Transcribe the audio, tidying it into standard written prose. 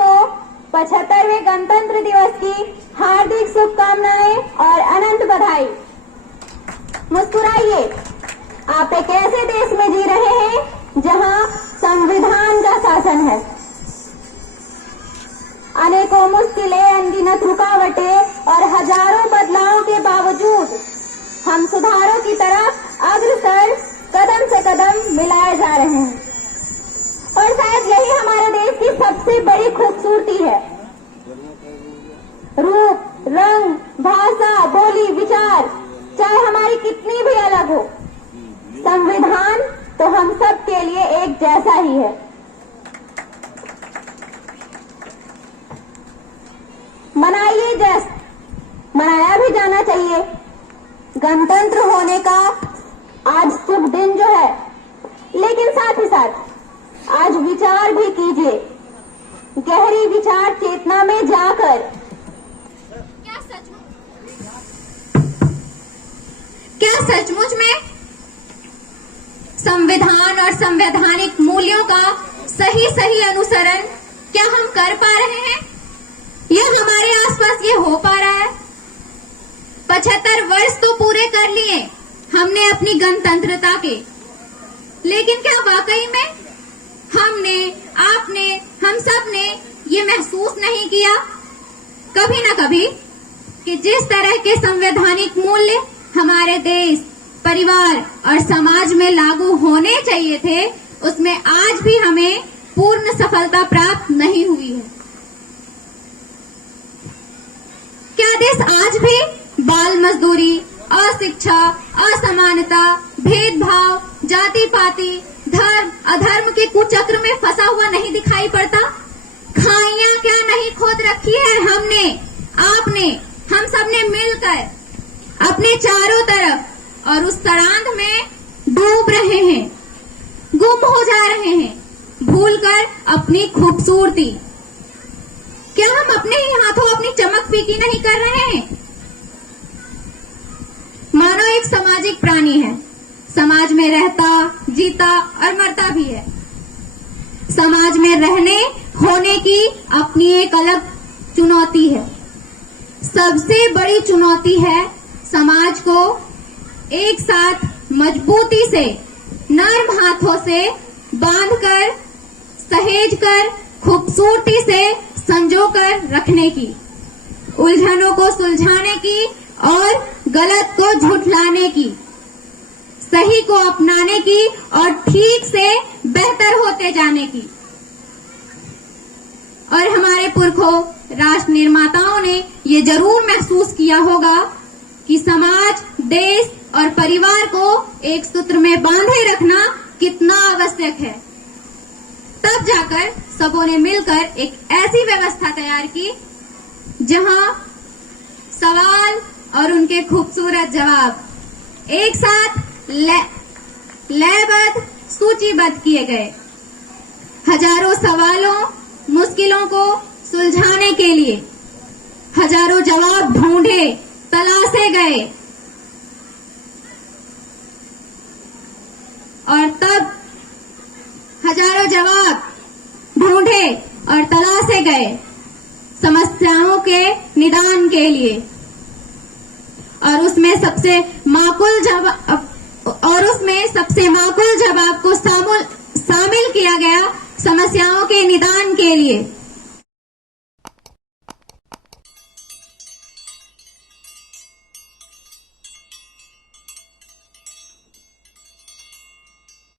को 75वें गणतंत्र दिवस की हार्दिक शुभकामनाएं और अनंत बधाई। मुस्कुराइए। आप एक ऐसे देश में जी रहे हैं जहां संविधान का शासन है। अनेकों मुश्किलें, अनगिनत रुकावटें और हजारों बदलावों के बावजूद हम सुधारों की तरफ अग्रसर कदम से कदम मिलाए जा रहे हैं और शायद यही हमारे देश की सबसे बड़ी खूबसूरती है। रूप, रंग, भाषा, बोली, विचार चाहे हमारी कितनी भी अलग हो, संविधान तो हम सब के लिए एक जैसा ही है। मनाइए जश्न, मनाया भी जाना चाहिए। गणतंत्र होने का आज शुभ दिन जो है, लेकिन साथ ही साथ आज विचार भी कीजिए। गहरी विचार चेतना में जाकर क्या सचमुच में संविधान और संवैधानिक मूल्यों का सही अनुसरण क्या हम कर पा रहे हैं या हमारे आसपास ये हो पा रहा है? 75 वर्ष तो पूरे कर लिए हमने अपनी गणतंत्रता के, लेकिन क्या वाकई में हमने, आपने, हम सब ने ये महसूस नहीं किया कभी न कभी कि जिस तरह के संवैधानिक मूल्य हमारे देश, परिवार और समाज में लागू होने चाहिए थे, उसमें आज भी हमें पूर्ण सफलता प्राप्त नहीं हुई है। क्या देश आज भी बाल मजदूरी, अशिक्षा, असमानता, भेदभाव, जाति पाति, धर्म अधर्म के कुचक्र में फंसा हुआ नहीं दिखाई पड़ता? खाइयां क्या नहीं खोद रखी है हमने, आपने, हम सबने मिलकर अपने चारों तरफ, और उस तड़ांध में डूब रहे हैं, गुम हो जा रहे हैं, भूलकर अपनी खूबसूरती। क्या हम अपने ही हाथों अपनी चमक फीकी नहीं कर रहे हैं? मानव एक सामाजिक प्राणी है, समाज में रहता, जीता और मरता भी है। समाज में रहने होने की अपनी एक अलग चुनौती है। सबसे बड़ी चुनौती है समाज को एक साथ मजबूती से, नर्म हाथों से बांधकर, सहेजकर, खूबसूरती से संजोकर रखने की, उलझनों को सुलझाने की और गलत को झुठलाने की, सही को अपनाने की और ठीक से बेहतर होते जाने की। और हमारे पुरखों, राष्ट्र निर्माताओं ने ये जरूर महसूस किया होगा कि समाज, देश और परिवार को एक सूत्र में बांधे रखना कितना आवश्यक है। तब जाकर सबों ने मिलकर एक ऐसी व्यवस्था तैयार की जहां सवाल और उनके खूबसूरत जवाब एक साथ लयबद्ध, सूचीबद्ध किए गए। हजारों सवालों, मुश्किलों को सुलझाने के लिए हजारों जवाब ढूंढे, तलाशे गए और तब हजारों जवाब ढूंढे और तलाशे गए समस्याओं के निदान के लिए। और उसमें सबसे